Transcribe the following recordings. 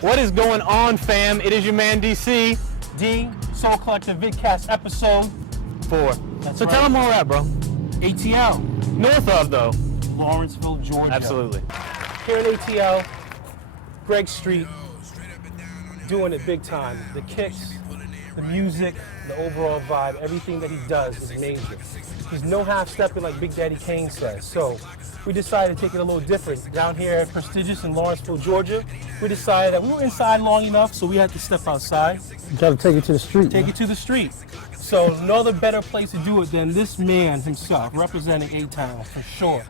What is going on, fam? It is your man DC. D, Soul Collector Vidcast episode 4. That's so right. tell them where we're at, bro. ATL, North of, though. Lawrenceville, Georgia. Absolutely. Here in ATL, Greg Street, doing it big time. The kicks, the music, the overall vibe, everything that he does is major. There's no half-stepping like Big Daddy Kane says. So we decided to take it a little different. Down here at Prestigious in Lawrenceville, Georgia, we decided that we were inside long enough, so we had to step outside. You gotta take it to the street. Take it to the street. So no other better place to do it than this man himself, representing A-Town for sure.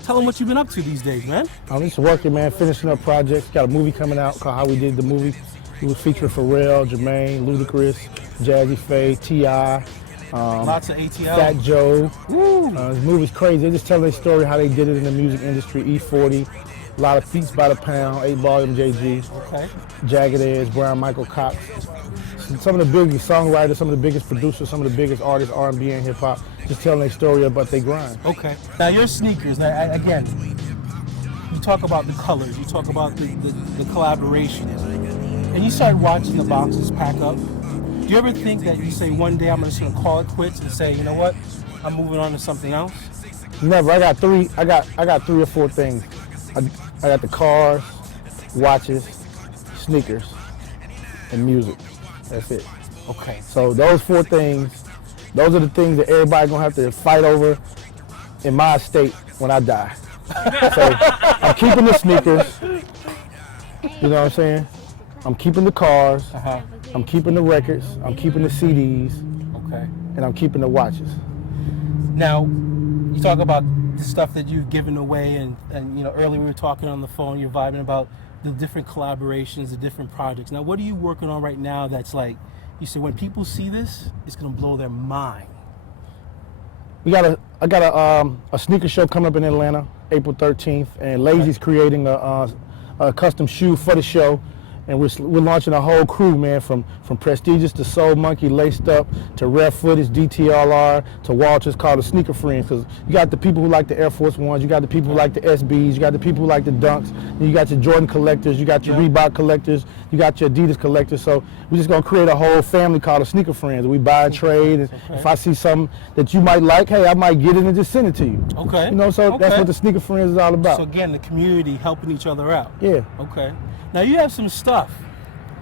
Tell him what you've been up to these days, man. I'm just working, man, finishing up projects. Got a movie coming out called How We Did the Movie. We were featuring Pharrell, Jermaine, Ludacris, Jazzy Faye, T.I., Lots of ATL. Fat Joe. This movie's crazy. They just tell their story how they did it in the music industry. E40, a lot of feats by the pound, 8 Ball MJG, Okay. Jagged Edge, Brown Michael Cox. Some of the biggest songwriters, some of the biggest producers, some of the biggest artists, R&B and hip hop, just telling their story about their grind. Okay. Now your sneakers, now, again, you talk about the colors, you talk about the collaborations, and you start watching the boxes pack up. Do you ever think that you say one day I'm just gonna call it quits and say, you know what, I'm moving on to something else? Never. I got 3 or 4 things. I got the cars, watches, sneakers, and music. That's it. Okay. So those 4 things, those are the things that everybody gonna have to fight over in my estate when I die. So I'm keeping the sneakers. You know what I'm saying? I'm keeping the cars. Uh-huh. I'm keeping the records. I'm keeping the CDs. Okay. And I'm keeping the watches. Now, you talk about the stuff that you've given away, and you know, earlier we were talking on the phone, you're vibing about the different collaborations, the different projects. Now, what are you working on right now that's like, you say, when people see this, it's gonna blow their mind? I got a sneaker show coming up in Atlanta, April 13th, and Lazy's creating a custom shoe for the show. And we're launching a whole crew, man, from Prestigious to Soul Monkey, Laced Up, to Rare Footage, DTLR, to Walters, called the Sneaker Friends. Because you got the people who like the Air Force Ones, you got the people who like the SBs, you got the people who like the Dunks, you got your Jordan collectors, you got your Reebok collectors, you got your Adidas collectors. So we're just going to create a whole family called the Sneaker Friends. We buy and trade, and if I see something that you might like, hey, I might get it and just send it to you. Okay. You know, so that's what the Sneaker Friends is all about. So again, the community helping each other out. Yeah. Okay. Now you have some stuff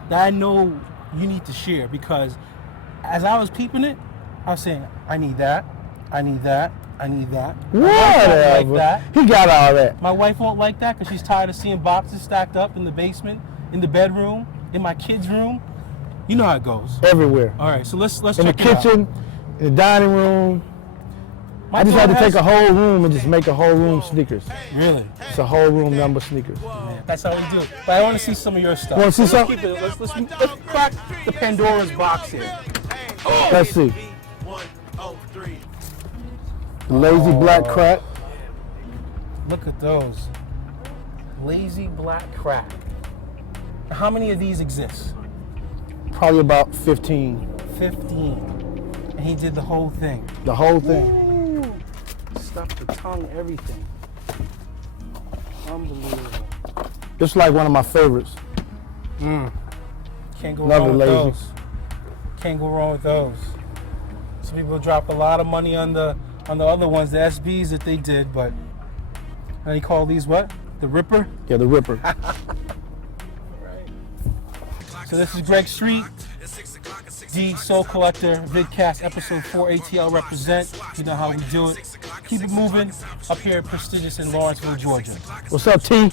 that I know you need to share, because as I was peeping it, I was saying, I need that, I need that, I need that. Whatever. Like that. He got all that. My wife won't like that because she's tired of seeing boxes stacked up in the basement, in the bedroom, in my kids' room. You know how it goes. Everywhere. All right, so let's In the check it out. kitchen, in the dining room. I just had to take a whole room and just make a whole room sneakers. Really? It's a whole room number sneakers. Yeah, that's how we do it. But I want to see some of your stuff. Want to see Let's something? keep it- Let's crack the Pandora's box here. Let's see. Lazy Black Crack. Look at those. Lazy Black Crack. How many of these exist? Probably about 15. 15. And he did the whole thing. The whole thing. Ooh. Stuffed the tongue, everything. Unbelievable. It's like one of my favorites. Can't go Love wrong it, with Lazy. those. Can't go wrong with those. Some people drop a lot of money on the other ones, the SBs that they did, but and they call these what? The Ripper? Yeah, the Ripper. So this is Greg Street, D Soul Collector, Vidcast, episode 4, ATL represent. You know how we do it. Keep it moving up here at Prestigious in Lawrenceville, Georgia. What's up, T?